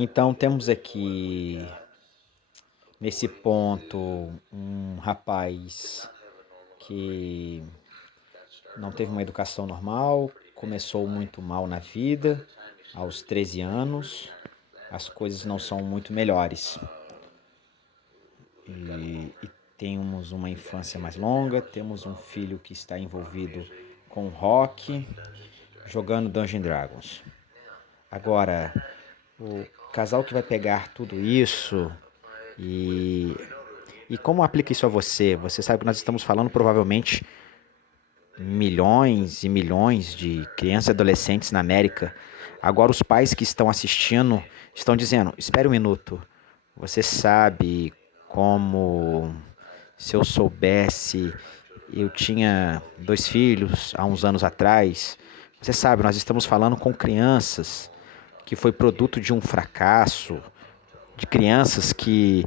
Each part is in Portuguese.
Então temos aqui nesse ponto um rapaz que não teve uma educação normal, começou muito mal na vida, aos 13 anos, as coisas não são muito melhores. E temos uma infância mais longa, temos um filho que está envolvido com rock, jogando Dungeons Dragons. Agora, o casal que vai pegar tudo isso e como aplica isso a você? Você sabe que nós estamos falando provavelmente milhões e milhões de crianças e adolescentes na América. Agora os pais que estão assistindo estão dizendo: espere um minuto. Você sabe como, se eu soubesse, eu tinha 2 filhos há uns anos atrás. Você sabe, nós estamos falando com crianças que foi produto de um fracasso, de crianças que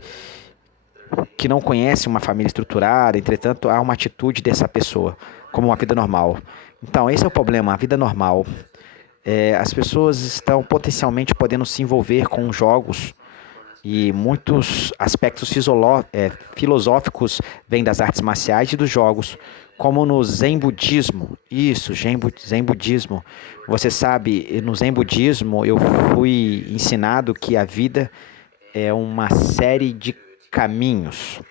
não conhecem uma família estruturada, entretanto, há uma atitude dessa pessoa como uma vida normal. Então, esse é o problema, a vida normal. As pessoas estão potencialmente podendo se envolver com jogos e muitos aspectos filosóficos vêm das artes marciais e dos jogos, como no Zen Budismo. Isso, Zen Budismo. Você sabe, no Zen Budismo eu fui ensinado que a vida é uma série de caminhos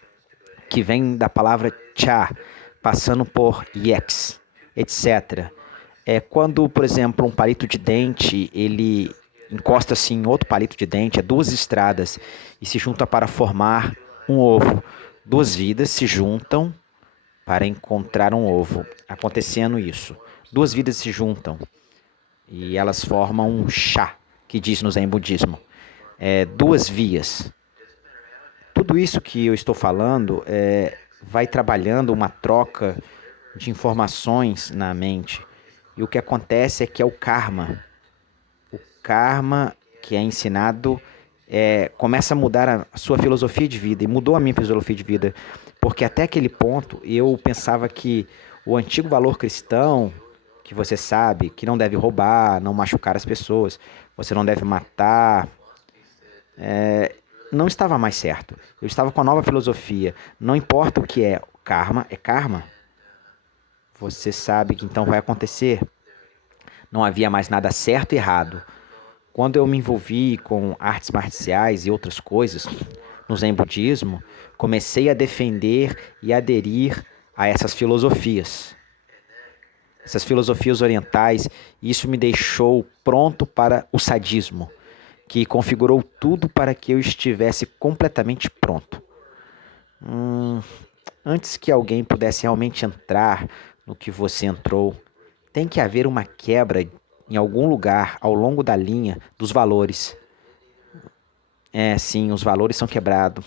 que vem da palavra cha, passando por yex, etc. Quando, por exemplo, um palito de dente, ele encosta-se em outro palito de dente, duas estradas, e se junta para formar um ovo. Duas vidas se juntam para encontrar um ovo. Acontecendo isso. Duas vidas se juntam e elas formam um chá, que diz no Zen Budismo. Duas vias. Tudo isso que eu estou falando vai trabalhando uma troca de informações na mente. E o que acontece é que é o karma. O karma que é ensinado começa a mudar a sua filosofia de vida. E mudou a minha filosofia de vida. Porque até aquele ponto eu pensava que o antigo valor cristão, que você sabe, que não deve roubar, não machucar as pessoas, você não deve matar, não estava mais certo. Eu estava com a nova filosofia. Não importa o que é karma, é karma. Você sabe que então vai acontecer. Não havia mais nada certo e errado. Quando eu me envolvi com artes marciais e outras coisas, no Zen Budismo, comecei a defender e aderir a essas filosofias. Essas filosofias orientais, e isso me deixou pronto para o sadismo, que configurou tudo para que eu estivesse completamente pronto. Antes que alguém pudesse realmente entrar no que você entrou, tem que haver uma quebra em algum lugar ao longo da linha dos valores. Sim, os valores são quebrados.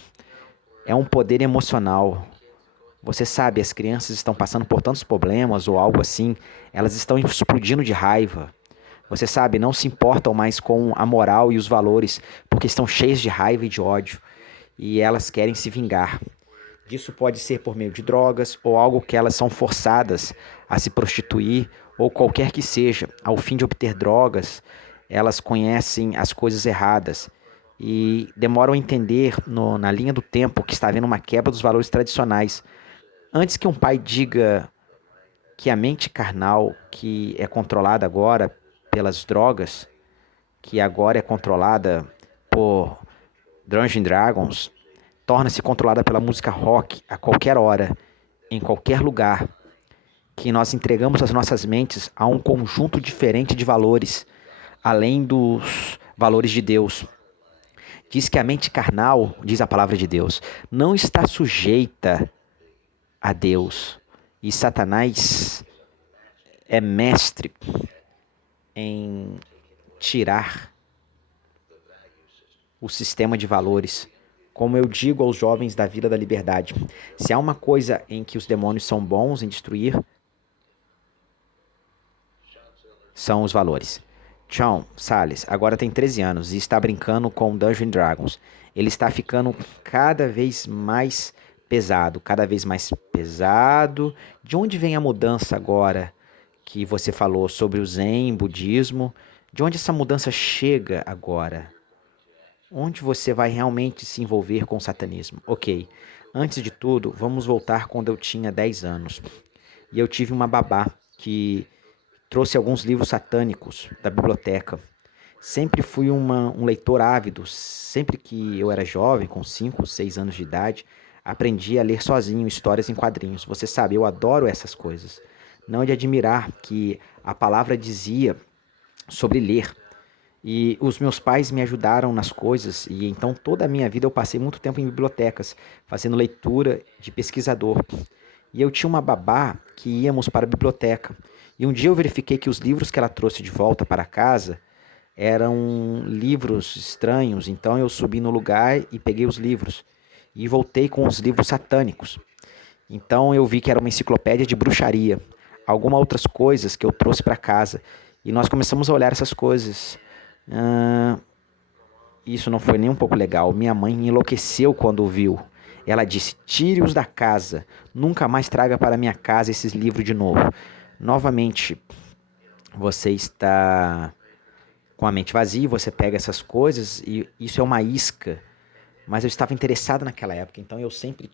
É um poder emocional. Você sabe, as crianças estão passando por tantos problemas ou algo assim, elas estão explodindo de raiva. Você sabe, não se importam mais com a moral e os valores, porque estão cheias de raiva e de ódio. E elas querem se vingar. Disso pode ser por meio de drogas ou algo que elas são forçadas a se prostituir ou qualquer que seja. Ao fim de obter drogas, elas conhecem as coisas erradas e demoram a entender na linha do tempo que está havendo uma quebra dos valores tradicionais. Antes que um pai diga que a mente carnal, que é controlada agora pelas drogas, que agora é controlada por Dungeons Dragons, torna-se controlada pela música rock a qualquer hora, em qualquer lugar, que nós entregamos as nossas mentes a um conjunto diferente de valores, além dos valores de Deus. Diz que a mente carnal, diz a palavra de Deus, não está sujeita a Deus. E Satanás é mestre em tirar o sistema de valores. Como eu digo aos jovens da Vila da Liberdade, se há uma coisa em que os demônios são bons em destruir, são os valores. John Salles agora tem 13 anos e está brincando com Dungeons Dragons. Ele está ficando cada vez mais pesado, cada vez mais pesado. De onde vem a mudança agora que você falou sobre o Zen, budismo? De onde essa mudança chega agora? onde você vai realmente se envolver com o satanismo? Ok, antes de tudo, vamos voltar quando eu tinha 10 anos. E eu tive uma babá que trouxe alguns livros satânicos da biblioteca. Sempre fui um leitor ávido. Sempre que eu era jovem, com 5, 6 anos de idade, aprendi a ler sozinho histórias em quadrinhos. Você sabe, eu adoro essas coisas. Não é de admirar que a palavra dizia sobre ler. E os meus pais me ajudaram nas coisas, e então toda a minha vida eu passei muito tempo em bibliotecas, fazendo leitura de pesquisador. E eu tinha uma babá que íamos para a biblioteca. E um dia eu verifiquei que os livros que ela trouxe de volta para casa eram livros estranhos, então eu subi no lugar e peguei os livros. E voltei com os livros satânicos. Então eu vi que era uma enciclopédia de bruxaria, algumas outras coisas que eu trouxe para casa. E nós começamos a olhar essas coisas. Ah, isso não foi nem um pouco legal. Minha mãe enlouqueceu quando viu. Ela disse: tire-os da casa. Nunca mais traga para minha casa esses livros de novo. Novamente, você está com a mente vazia, você pega essas coisas e isso é uma isca. Mas eu estava interessado naquela época, então eu sempre,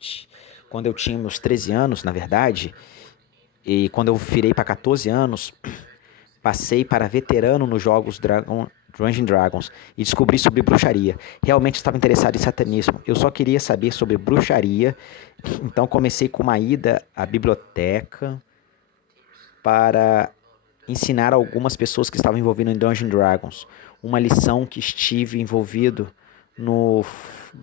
quando eu tinha meus 13 anos, na verdade, e quando eu virei para 14 anos, passei para veterano nos jogos Dungeons Dragons e descobri sobre bruxaria. Realmente estava interessado em satanismo. Eu só queria saber sobre bruxaria, então comecei com uma ida à biblioteca para ensinar algumas pessoas que estavam envolvidas em Dungeons Dragons. Uma lição que estive envolvido no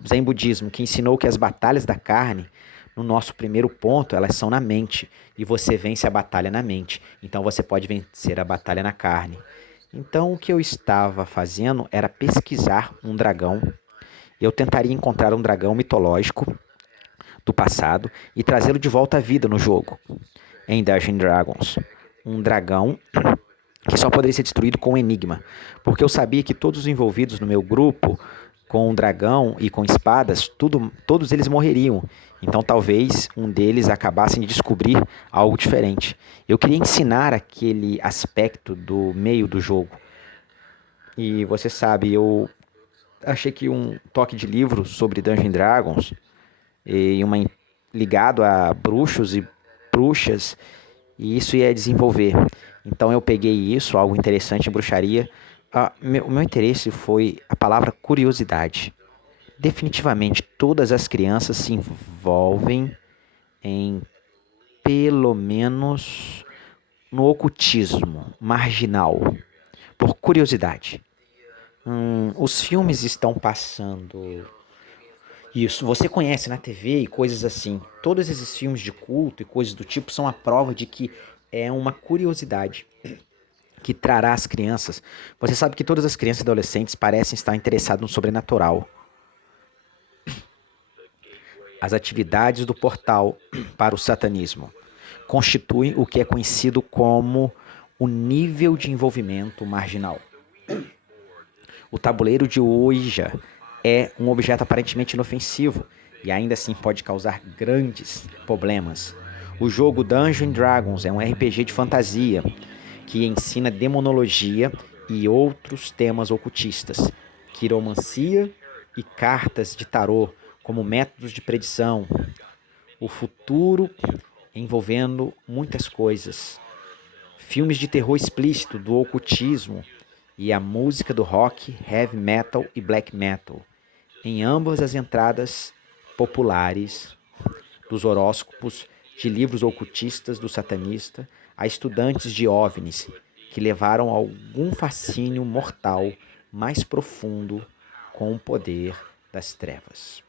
Zen Budismo, que ensinou que as batalhas da carne, no nosso primeiro ponto, elas são na mente. E você vence a batalha na mente. Então você pode vencer a batalha na carne. Então o que eu estava fazendo era pesquisar um dragão. Eu tentaria encontrar um dragão mitológico do passado e trazê-lo de volta à vida no jogo, em Dungeons Dragons. Um dragão que só poderia ser destruído com um enigma, porque eu sabia que todos os envolvidos no meu grupo, com o dragão e com espadas, todos eles morreriam. Então talvez um deles acabasse de descobrir algo diferente. Eu queria ensinar aquele aspecto do meio do jogo. E você sabe, eu achei que um toque de livro sobre Dungeons Dragons e ligado a bruxos e bruxas, e isso ia desenvolver. Então eu peguei isso, algo interessante em bruxaria. O meu interesse foi a palavra curiosidade. Definitivamente todas as crianças se envolvem em, pelo menos, no ocultismo marginal, por curiosidade. Os filmes estão passando isso. Você conhece na TV e coisas assim. Todos esses filmes de culto e coisas do tipo são a prova de que é uma curiosidade que trará às crianças. Você sabe que todas as crianças e adolescentes parecem estar interessadas no sobrenatural. As atividades do portal para o satanismo constituem o que é conhecido como o nível de envolvimento marginal. O tabuleiro de Ouija é um objeto aparentemente inofensivo e ainda assim pode causar grandes problemas. O jogo Dungeons Dragons é um RPG de fantasia que ensina demonologia e outros temas ocultistas, quiromancia e cartas de tarô como métodos de predição. O futuro envolvendo muitas coisas. Filmes de terror explícito do ocultismo e a música do rock, heavy metal e black metal. Em ambas as entradas populares dos horóscopos, de livros ocultistas do satanista, a estudantes de OVNIs, que levaram algum fascínio mortal mais profundo com o poder das trevas.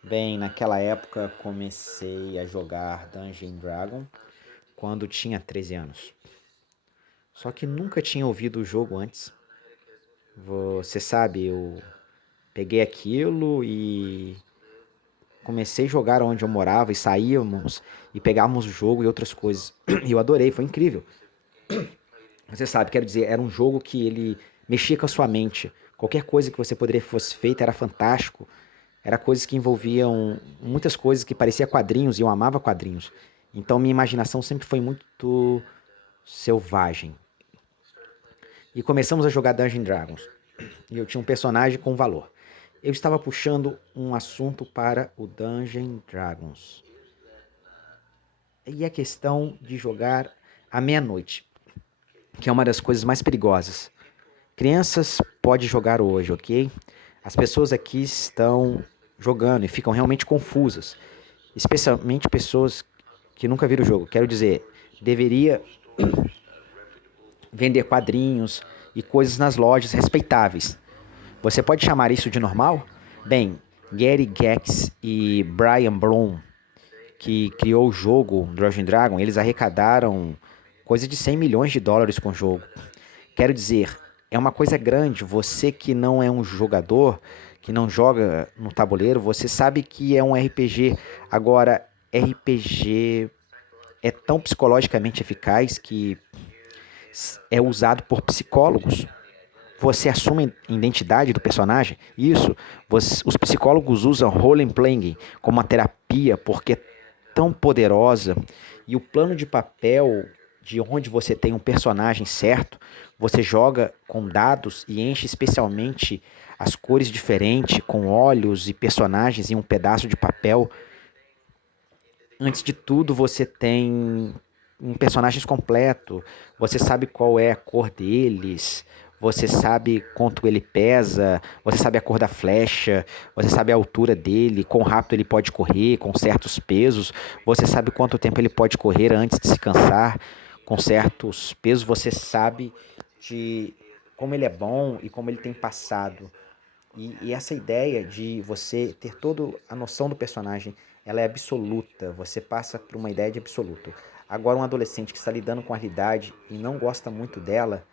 Bem, naquela época comecei a jogar Dungeons Dragons quando tinha 13 anos. Só que nunca tinha ouvido o jogo antes. Você sabe, eu peguei aquilo e comecei a jogar onde eu morava e saíamos e pegávamos o jogo e outras coisas. E eu adorei, foi incrível. Você sabe, quero dizer, era um jogo que ele mexia com a sua mente. Qualquer coisa que você poderia fosse feita era fantástico. Era coisas que envolviam muitas coisas que parecia quadrinhos e eu amava quadrinhos. Então minha imaginação sempre foi muito selvagem. e começamos a jogar Dungeons Dragons. E eu tinha um personagem com valor. Eu estava puxando um assunto para o Dungeons Dragons. E a questão de jogar à meia-noite, que é uma das coisas mais perigosas. Crianças podem jogar hoje, ok? As pessoas aqui estão jogando e ficam realmente confusas, especialmente pessoas que nunca viram o jogo. Quero dizer, deveria vender quadrinhos e coisas nas lojas respeitáveis. Você pode chamar isso de normal? Bem, Gary Gygax e Brian Bloom, que criou o jogo Dungeons Dragon, eles arrecadaram coisa de 100 milhões de dólares com o jogo. Quero dizer, é uma coisa grande. Você que não é um jogador, que não joga no tabuleiro, você sabe que é um RPG. Agora, RPG é tão psicologicamente eficaz que é usado por psicólogos. Você assume a identidade do personagem. Isso, os psicólogos usam role-playing como uma terapia porque é tão poderosa. E o plano de papel de onde você tem um personagem certo, você joga com dados e enche especialmente as cores diferentes, com olhos e personagens em um pedaço de papel. Antes de tudo, você tem um personagem completo. Você sabe qual é a cor deles. Você sabe quanto ele pesa. Você sabe a cor da flecha. Você sabe a altura dele. Quão rápido ele pode correr com certos pesos. Você sabe quanto tempo ele pode correr antes de se cansar com certos pesos. Você sabe de como ele é bom e como ele tem passado. E essa ideia de você ter toda a noção do personagem, ela é absoluta. Você passa por uma ideia de absoluto. Agora, um adolescente que está lidando com a realidade e não gosta muito dela,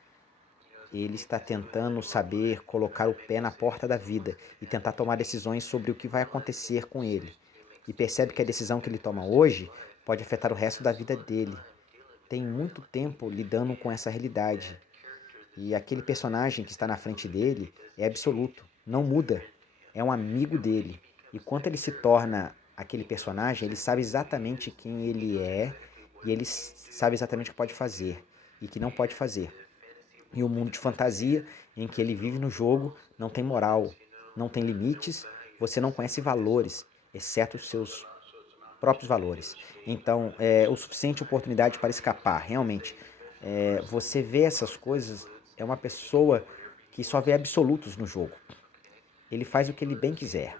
ele está tentando saber colocar o pé na porta da vida e tentar tomar decisões sobre o que vai acontecer com ele. E percebe que a decisão que ele toma hoje pode afetar o resto da vida dele. Tem muito tempo lidando com essa realidade. E aquele personagem que está na frente dele é absoluto, não muda. É um amigo dele. E quando ele se torna aquele personagem, ele sabe exatamente quem ele é e ele sabe exatamente o que pode fazer e o que não pode fazer. E o mundo de fantasia em que ele vive no jogo não tem moral, não tem limites, você não conhece valores, exceto os seus próprios valores. Então, é o suficiente oportunidade para escapar, realmente. Você vê essas coisas, é uma pessoa que só vê absolutos no jogo. Ele faz o que ele bem quiser.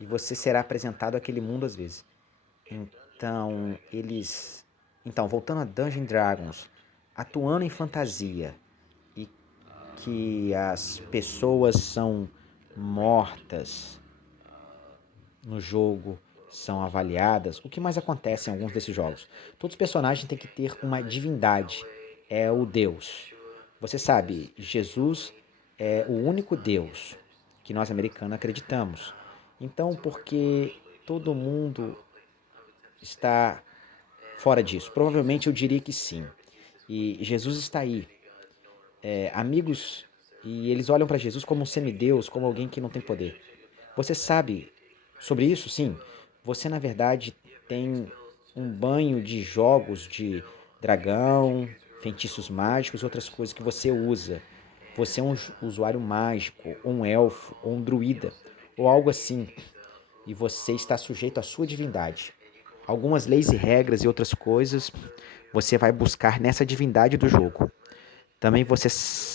E você será apresentado àquele mundo às vezes. Então, eles... Então, voltando a Dungeons Dragons, atuando em fantasia e que as pessoas são mortas no jogo, são avaliadas. O que mais acontece em alguns desses jogos? Todos os personagens têm que ter uma divindade. É o Deus. Você sabe, Jesus é o único Deus que nós americanos acreditamos. Então, porque todo mundo está fora disso? Provavelmente eu diria que sim. E Jesus está aí. Amigos, e eles olham para Jesus como um semideus, como alguém que não tem poder. Você sabe sobre isso? Sim. Você, na verdade, tem um banho de jogos de dragão, feitiços mágicos, outras coisas que você usa. Você é um usuário mágico, ou um elfo, ou um druida, ou algo assim. E você está sujeito à sua divindade. Algumas leis e regras e outras coisas você vai buscar nessa divindade do jogo. Também você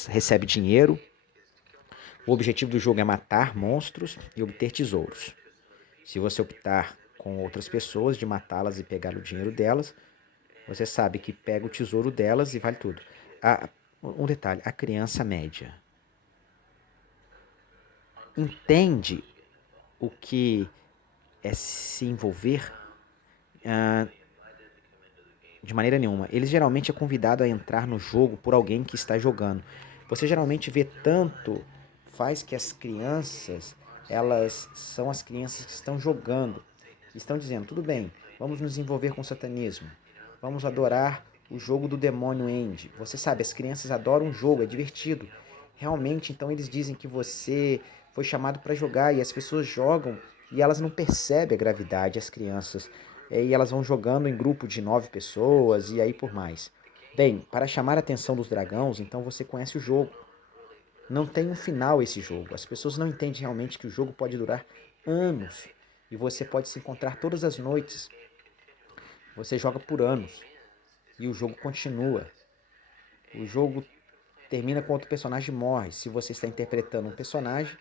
recebe dinheiro. O objetivo do jogo é matar monstros e obter tesouros. Se você optar com outras pessoas de matá-las e pegar o dinheiro delas, você sabe que pega o tesouro delas e vale tudo. Um detalhe, a criança média entende o que é se envolver de maneira nenhuma. Eles geralmente é convidado a entrar no jogo por alguém que está jogando. Você geralmente vê tanto, faz que as crianças, elas são as crianças que estão jogando. Estão dizendo, tudo bem, vamos nos envolver com o satanismo. Vamos adorar o jogo do demônio End. Você sabe, as crianças adoram o jogo, é divertido. Realmente, então eles dizem que você foi chamado para jogar e as pessoas jogam e elas não percebem a gravidade, as crianças. E elas vão jogando em grupo de 9 pessoas e aí por mais. Bem, para chamar a atenção dos dragões, então você conhece o jogo. Não tem um final esse jogo. As pessoas não entendem realmente que o jogo pode durar anos. E você pode se encontrar todas as noites. Você joga por anos. E o jogo continua. O jogo termina quando o personagem morre. Se você está interpretando um personagem,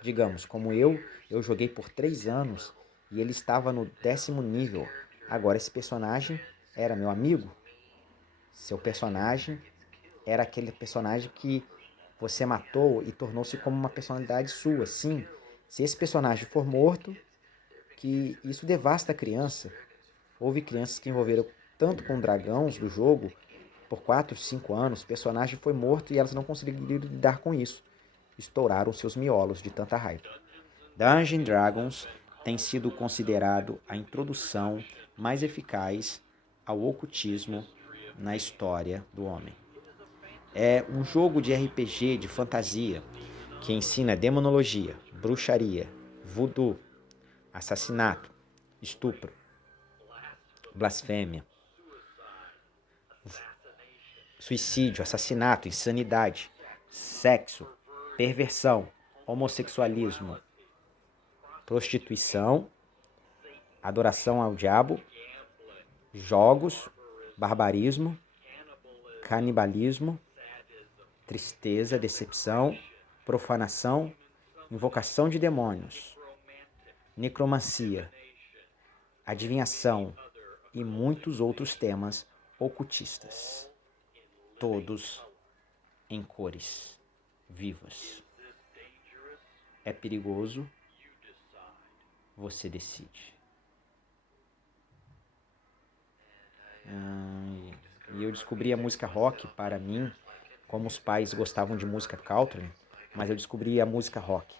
digamos, como eu joguei por 3 anos e ele estava no 10º nível. Agora esse personagem era meu amigo. Seu personagem era aquele personagem que você matou e tornou-se como uma personalidade sua. Sim, se esse personagem for morto, que isso devasta a criança. Houve crianças que envolveram tanto com dragões do jogo por 4, 5 anos, o personagem foi morto e elas não conseguiram lidar com isso. Estouraram seus miolos de tanta raiva. Dungeons Dragons tem sido considerado a introdução mais eficaz ao ocultismo na história do homem. É um jogo de RPG de fantasia que ensina demonologia, bruxaria, voodoo, assassinato, estupro, blasfêmia, suicídio, assassinato, insanidade, sexo, perversão, homossexualismo, prostituição, adoração ao diabo, jogos, barbarismo, canibalismo, tristeza, decepção, profanação, invocação de demônios, necromancia, adivinhação e muitos outros temas ocultistas, todos em cores vivas. É perigoso? Você decide. E eu descobri a música rock para mim, como os pais gostavam de música country, mas eu descobri a música rock.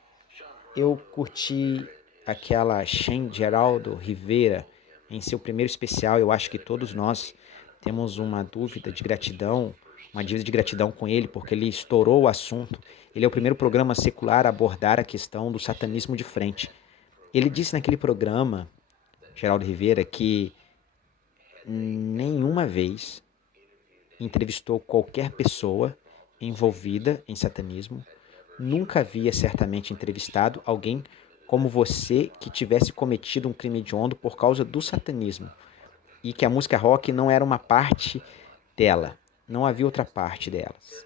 Eu curti aquela Shane Geraldo Rivera em seu primeiro especial. Eu acho que todos nós temos uma dúvida de gratidão, uma dívida de gratidão com ele, porque ele estourou o assunto. Ele é o primeiro programa secular a abordar a questão do satanismo de frente. Ele disse naquele programa, Geraldo Rivera, que nenhuma vez entrevistou qualquer pessoa envolvida em satanismo. Nunca havia certamente entrevistado alguém como você que tivesse cometido um crime hediondo por causa do satanismo. E que a música rock não era uma parte dela. Não havia outra parte delas.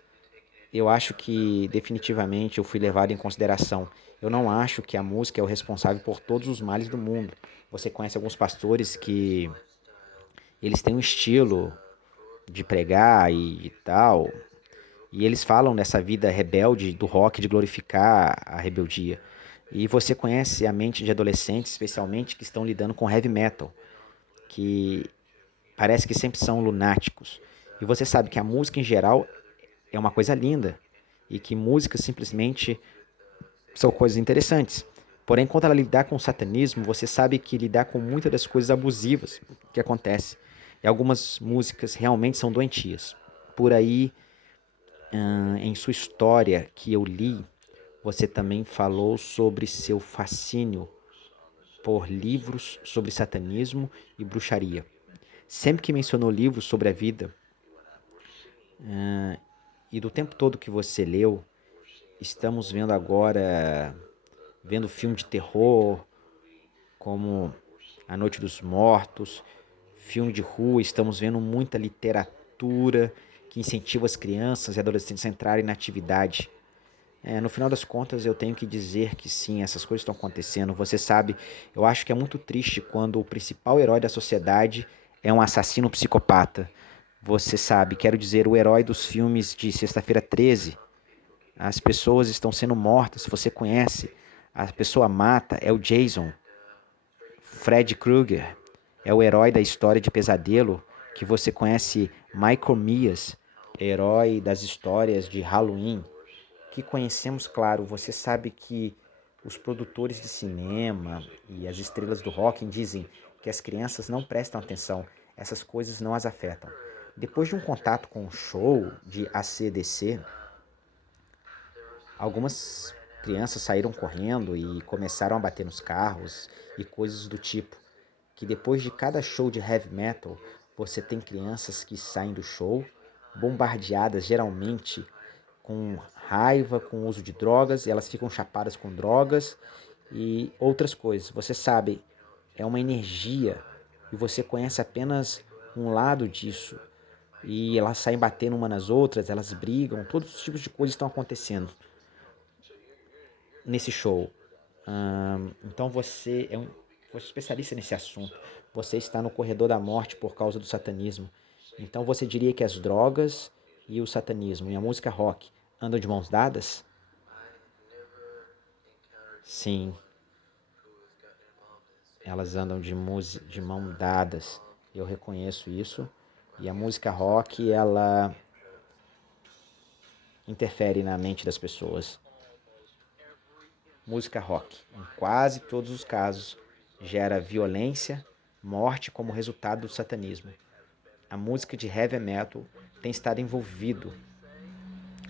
Eu acho que definitivamente eu fui levado em consideração. Eu não acho que a música é o responsável por todos os males do mundo. Você conhece alguns pastores que eles têm um estilo de pregar e tal, e eles falam dessa vida rebelde do rock, de glorificar a rebeldia. E você conhece a mente de adolescentes, especialmente, que estão lidando com heavy metal, que parece que sempre são lunáticos. E você sabe que a música em geral é uma coisa linda e que músicas simplesmente são coisas interessantes. Porém, quando ela lidar com o satanismo, você sabe que lidar com muitas das coisas abusivas que acontece. E algumas músicas realmente são doentias. Por aí, em sua história que eu li, você também falou sobre seu fascínio por livros sobre satanismo e bruxaria. Sempre que mencionou livros sobre a vida, e do tempo todo que você leu, estamos vendo agora, vendo filme de terror, como A Noite dos Mortos, filme de rua, estamos vendo muita literatura que incentiva as crianças e adolescentes a entrarem na atividade. No final das contas, eu tenho que dizer que sim, essas coisas estão acontecendo. Você sabe, eu acho que é muito triste quando o principal herói da sociedade é um assassino psicopata. Você sabe, quero dizer, o herói dos filmes de Sexta-feira 13. As pessoas estão sendo mortas, você conhece. A pessoa mata, é o Jason. Fred Krueger é o herói da história de Pesadelo, que você conhece. Michael Myers, herói das histórias de Halloween, que conhecemos. Claro, você sabe que os produtores de cinema e as estrelas do rock dizem que as crianças não prestam atenção, essas coisas não as afetam. Depois de um contato com um show de AC/DC, algumas crianças saíram correndo e começaram a bater nos carros e coisas do tipo. Que depois de cada show de heavy metal, você tem crianças que saem do show bombardeadas geralmente com raiva, com o uso de drogas, e elas ficam chapadas com drogas e outras coisas. Você sabe, é uma energia e você conhece apenas um lado disso. E elas saem batendo uma nas outras, elas brigam, todos os tipos de coisas estão acontecendo nesse show. Então você é especialista nesse assunto. Você está no corredor da morte por causa do satanismo. Então você diria que as drogas e o satanismo e a música rock andam de mãos dadas? Sim, elas andam de mão dadas. Eu reconheço isso. E a música rock, ela interfere na mente das pessoas. Música rock, em quase todos os casos, gera violência, morte como resultado do satanismo. A música de heavy metal tem estado envolvido.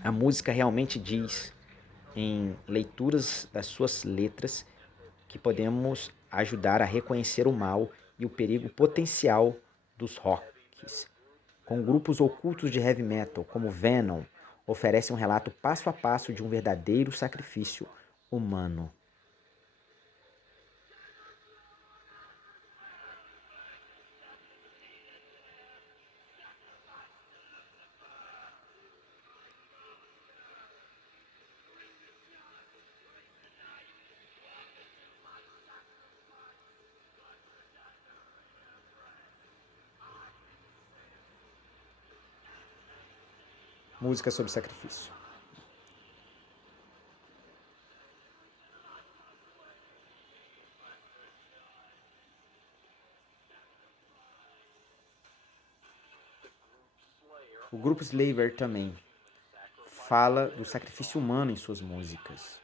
A música realmente diz em leituras das suas letras que podemos ajudar a reconhecer o mal e o perigo potencial dos rocks. Com grupos ocultos de heavy metal, como Venom, oferece um relato passo a passo de um verdadeiro sacrifício humano. Música sobre sacrifício. O grupo Slayer também fala do sacrifício humano em suas músicas.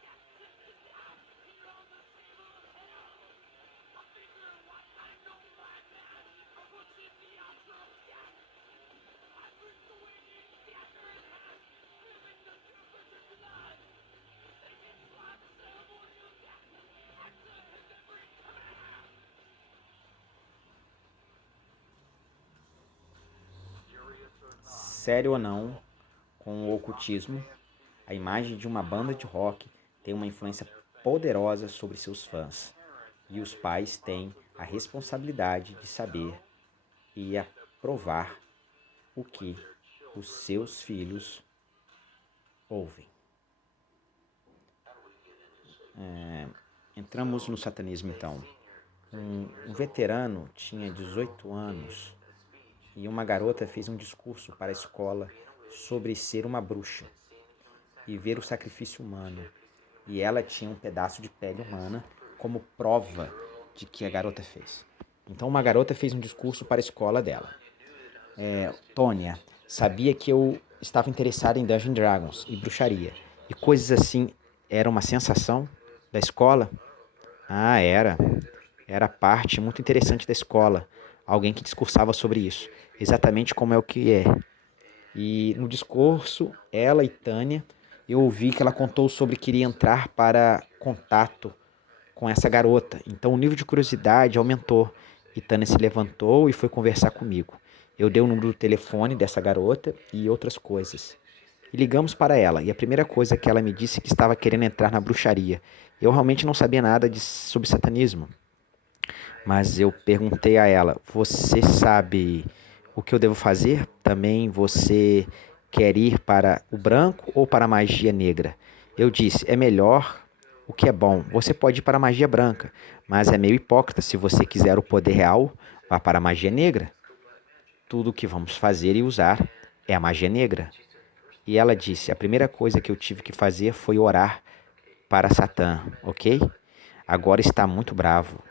Sério ou não, com o ocultismo, a imagem de uma banda de rock tem uma influência poderosa sobre seus fãs. E os pais têm a responsabilidade de saber e aprovar o que os seus filhos ouvem. Entramos no satanismo então. Um veterano tinha 18 anos e uma garota fez um discurso para a escola sobre ser uma bruxa e ver o sacrifício humano. E ela tinha um pedaço de pele humana como prova de que a garota fez. Então uma garota fez um discurso para a escola dela. Tônia, sabia que eu estava interessada em Dungeons Dragons e bruxaria. E coisas assim era uma sensação da escola? Ah, era. Era parte muito interessante da escola. Alguém que discursava sobre isso. Exatamente como é o que é. E no discurso, ela e Tânia, eu ouvi que ela contou sobre que iria entrar para contato com essa garota. Então o nível de curiosidade aumentou. E Tânia se levantou e foi conversar comigo. Eu dei o número do telefone dessa garota e outras coisas. E ligamos para ela. E a primeira coisa que ela me disse é que estava querendo entrar na bruxaria. Eu realmente não sabia nada sobre satanismo. Mas eu perguntei a ela: você sabe o que eu devo fazer? Também você quer ir para o branco ou para a magia negra? Eu disse: é melhor o que é bom. Você pode ir para a magia branca, mas é meio hipócrita. Se você quiser o poder real, vá para a magia negra. Tudo o que vamos fazer e usar é a magia negra. E ela disse: a primeira coisa que eu tive que fazer foi orar para Satã, ok? Agora está muito bravo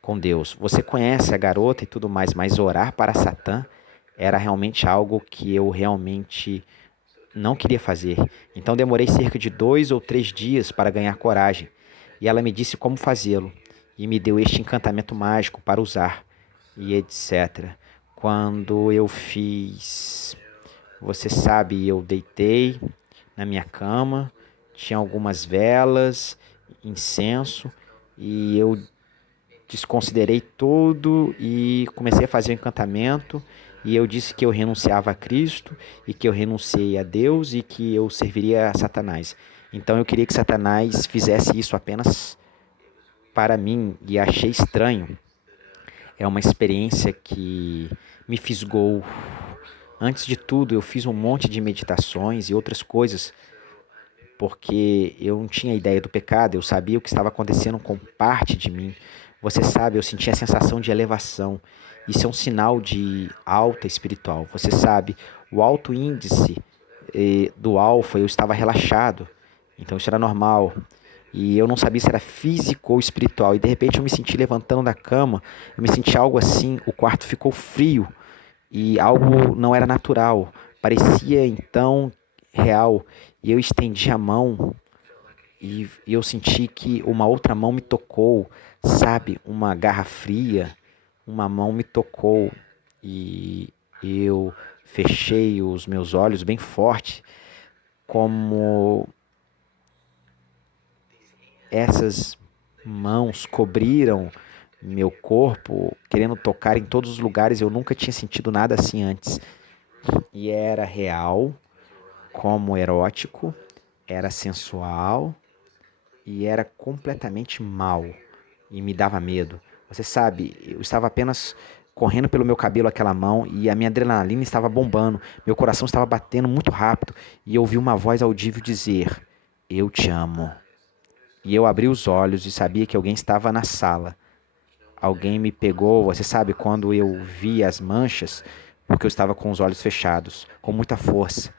com Deus. Você conhece a garota e tudo mais, mas orar para Satã era realmente algo que eu realmente não queria fazer. Então demorei cerca de 2 ou 3 dias para ganhar coragem. E ela me disse como fazê-lo. E me deu este encantamento mágico para usar. E etc. Quando eu fiz, você sabe, eu deitei na minha cama, tinha algumas velas, incenso, e eu desconsiderei tudo e comecei a fazer o encantamento E eu disse que eu renunciava a Cristo e que eu renunciei a Deus e que eu serviria a Satanás. Então eu queria que Satanás fizesse isso apenas para mim e achei estranho. É uma experiência que me fisgou. Antes de tudo, eu fiz um monte de meditações e outras coisas, porque eu não tinha ideia do pecado, eu sabia o que estava acontecendo com parte de mim. Você sabe, eu sentia a sensação de elevação. Isso é um sinal de alta espiritual. Você sabe, o alto índice do alfa, eu estava relaxado. Então isso era normal. E eu não sabia se era físico ou espiritual. E de repente eu me senti levantando da cama, eu me senti algo assim, o quarto ficou frio e algo não era natural. Parecia então real. E eu estendi a mão e eu senti que uma outra mão me tocou, sabe? Uma garra fria, uma mão me tocou e eu fechei os meus olhos bem forte, como essas mãos cobriram meu corpo, querendo tocar em todos os lugares. Eu nunca tinha sentido nada assim antes. E era real, como erótico, era sensual e era completamente mal e me dava medo. Você sabe, eu estava apenas correndo pelo meu cabelo aquela mão e a minha adrenalina estava bombando, meu coração estava batendo muito rápido e eu ouvi uma voz audível dizer: "Eu te amo". E eu abri os olhos e sabia que alguém estava na sala. Alguém me pegou, você sabe, quando eu vi as manchas, porque eu estava com os olhos fechados, com muita força,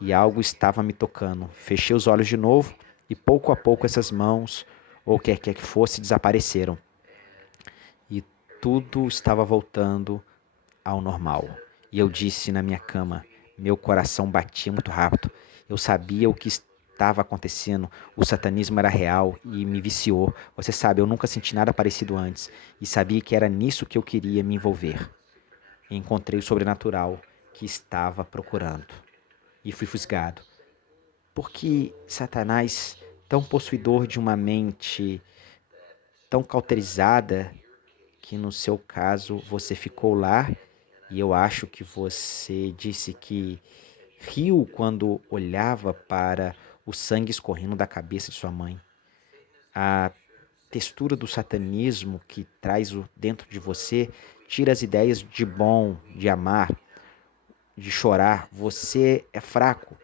e algo estava me tocando. Fechei os olhos de novo e pouco a pouco essas mãos, ou quer que fosse, desapareceram. E tudo estava voltando ao normal. E eu disse na minha cama, meu coração batia muito rápido. Eu sabia o que estava acontecendo, o satanismo era real e me viciou. Você sabe, eu nunca senti nada parecido antes e sabia que era nisso que eu queria me envolver. Encontrei o sobrenatural que estava procurando e fui fisgado. Porque Satanás, tão possuidor de uma mente tão cauterizada, que no seu caso você ficou lá e eu acho que você disse que riu quando olhava para o sangue escorrendo da cabeça de sua mãe. A textura do satanismo que traz dentro de você tira as ideias de bom, de amar, de chorar. Você é fraco.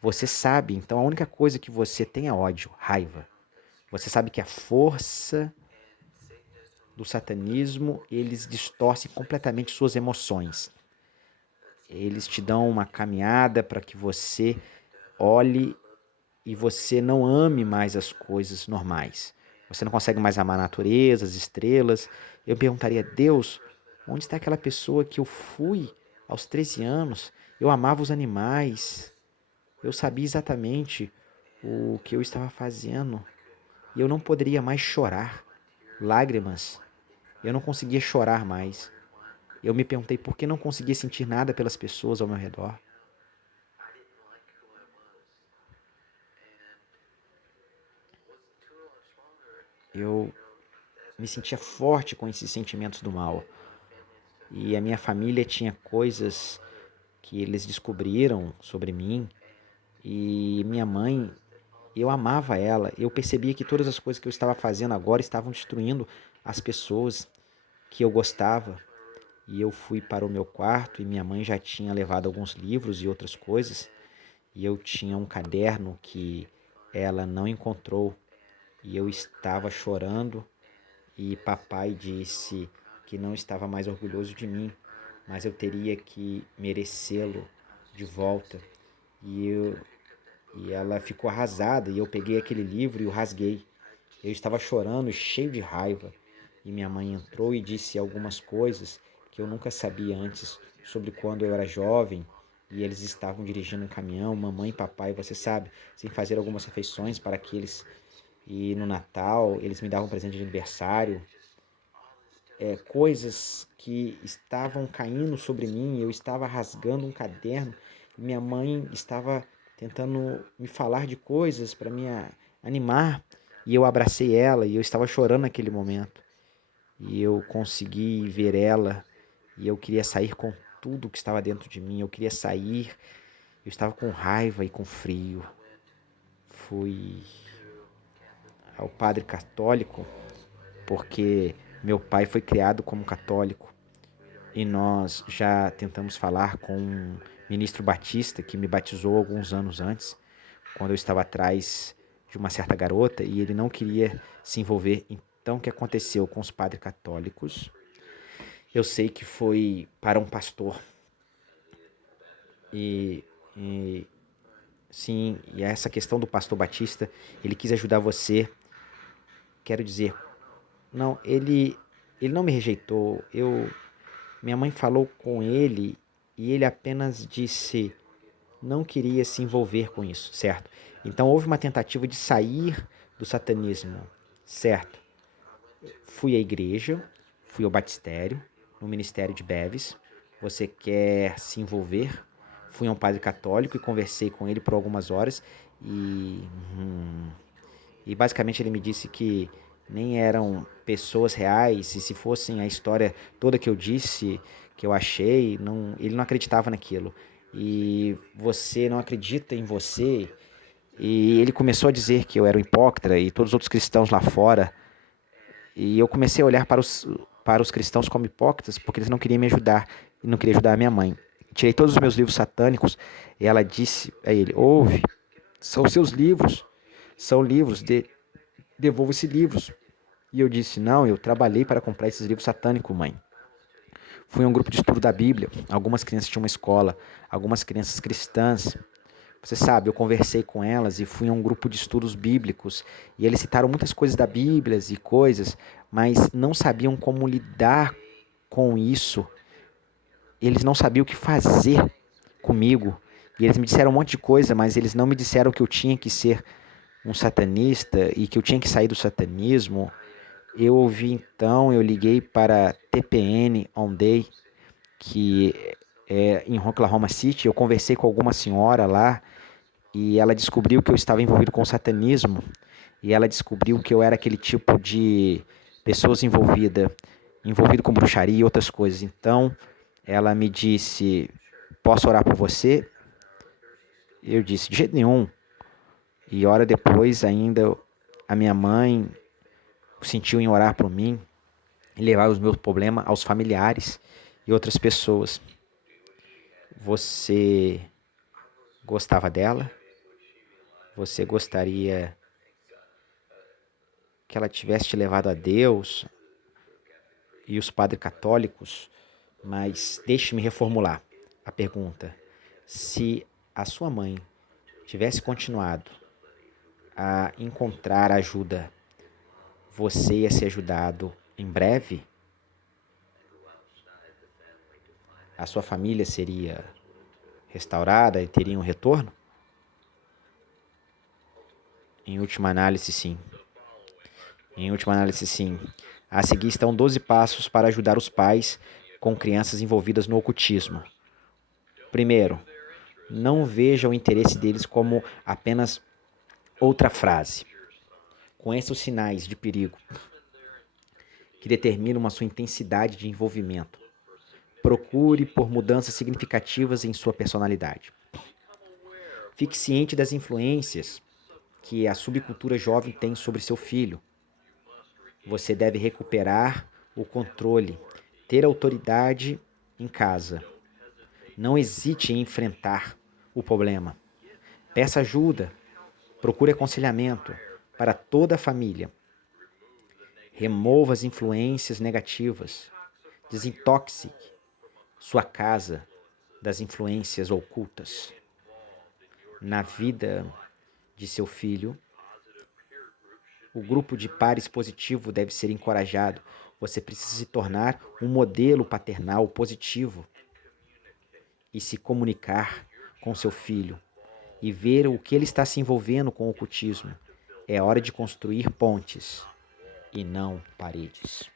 Você sabe, então a única coisa que você tem é ódio, raiva. Você sabe que a força do satanismo, eles distorcem completamente suas emoções. Eles te dão uma caminhada para que você olhe e você não ame mais as coisas normais. Você não consegue mais amar a natureza, as estrelas. Eu perguntaria: Deus, onde está aquela pessoa que eu fui aos 13 anos? Eu amava os animais. Eu sabia exatamente o que eu estava fazendo. E eu não poderia mais chorar. Lágrimas. Eu não conseguia chorar mais. Eu me perguntei por que não conseguia sentir nada pelas pessoas ao meu redor. Eu me sentia forte com esses sentimentos do mal. E a minha família tinha coisas que eles descobriram sobre mim. E minha mãe, eu amava ela. Eu percebia que todas as coisas que eu estava fazendo agora estavam destruindo as pessoas que eu gostava. E eu fui para o meu quarto e minha mãe já tinha levado alguns livros e outras coisas. E eu tinha um caderno que ela não encontrou. E eu estava chorando e papai disse que não estava mais orgulhoso de mim, mas eu teria que merecê-lo de volta. E, eu, e ela ficou arrasada e eu peguei aquele livro e o rasguei. Eu estava chorando e cheio de raiva. E minha mãe entrou e disse algumas coisas que eu nunca sabia antes sobre quando eu era jovem e eles estavam dirigindo um caminhão, mamãe e papai, você sabe, sem fazer algumas refeições para que eles. E no Natal eles me davam um presente de aniversário, coisas que estavam caindo sobre mim, eu estava rasgando um caderno e minha mãe estava tentando me falar de coisas para me animar e eu abracei ela e eu estava chorando naquele momento e eu consegui ver ela e eu queria sair com tudo que estava dentro de mim. Eu queria sair, eu estava com raiva e com frio. Fui ao padre católico porque meu pai foi criado como católico e nós já tentamos falar com um ministro batista que me batizou alguns anos antes, quando eu estava atrás de uma certa garota e ele não queria se envolver. Então, o que aconteceu com os padres católicos? Eu sei que foi para um pastor e, e sim, e essa questão do pastor batista, ele quis ajudar você. Quero dizer, não, ele não me rejeitou. Minha mãe falou com ele e ele apenas disse não queria se envolver com isso, certo? Então houve uma tentativa de sair do satanismo, certo? Fui à igreja, fui ao batistério, no ministério de Beves. Você quer se envolver? Fui a um padre católico e conversei com ele por algumas horas e, e basicamente ele me disse que nem eram pessoas reais e se fossem a história toda que eu disse, que eu achei, não, ele não acreditava naquilo. E você não acredita em você. E ele começou a dizer que eu era um hipócrita e todos os outros cristãos lá fora. E eu comecei a olhar para os cristãos como hipócritas porque eles não queriam me ajudar e não queriam ajudar a minha mãe. Tirei todos os meus livros satânicos e ela disse a ele: ouve, são seus livros, são livros, devolva esses livros. E eu disse: não, eu trabalhei para comprar esses livros satânicos, mãe. Fui a um grupo de estudo da Bíblia. Algumas crianças tinham uma escola, algumas crianças cristãs. Você sabe, eu conversei com elas e fui a um grupo de estudos bíblicos. E eles citaram muitas coisas da Bíblia e coisas, mas não sabiam como lidar com isso. Eles não sabiam o que fazer comigo. E eles me disseram um monte de coisa, mas eles não me disseram que eu tinha que ser um satanista e que eu tinha que sair do satanismo. Eu ouvi então, eu liguei para TPN On Day, que é em Oklahoma City. Eu conversei com alguma senhora lá e ela descobriu que eu estava envolvido com o satanismo e ela descobriu que eu era aquele tipo de pessoas envolvido com bruxaria e outras coisas. Então, ela me disse: posso orar por você? Eu disse: de jeito nenhum. E hora depois ainda a minha mãe sentiu em orar por mim e levar os meus problemas aos familiares e outras pessoas. Você gostava dela? Você gostaria que ela tivesse te levado a Deus e os padres católicos? Mas deixe-me reformular a pergunta. Se a sua mãe tivesse continuado a encontrar ajuda, você ia ser ajudado em breve? A sua família seria restaurada e teria um retorno? Em última análise, sim. Em última análise, sim. A seguir estão 12 passos para ajudar os pais com crianças envolvidas no ocultismo. Primeiro, não veja o interesse deles como apenas outra frase. Conheça os sinais de perigo que determinam a sua intensidade de envolvimento. Procure por mudanças significativas em sua personalidade. Fique ciente das influências que a subcultura jovem tem sobre seu filho. Você deve recuperar o controle, ter autoridade em casa. Não hesite em enfrentar o problema. Peça ajuda, procure aconselhamento para toda a família. Remova as influências negativas. Desintoxique sua casa das influências ocultas. Na vida de seu filho, o grupo de pares positivo deve ser encorajado. Você precisa se tornar um modelo paternal positivo e se comunicar com seu filho e ver o que ele está se envolvendo com o ocultismo. É hora de construir pontes e não paredes.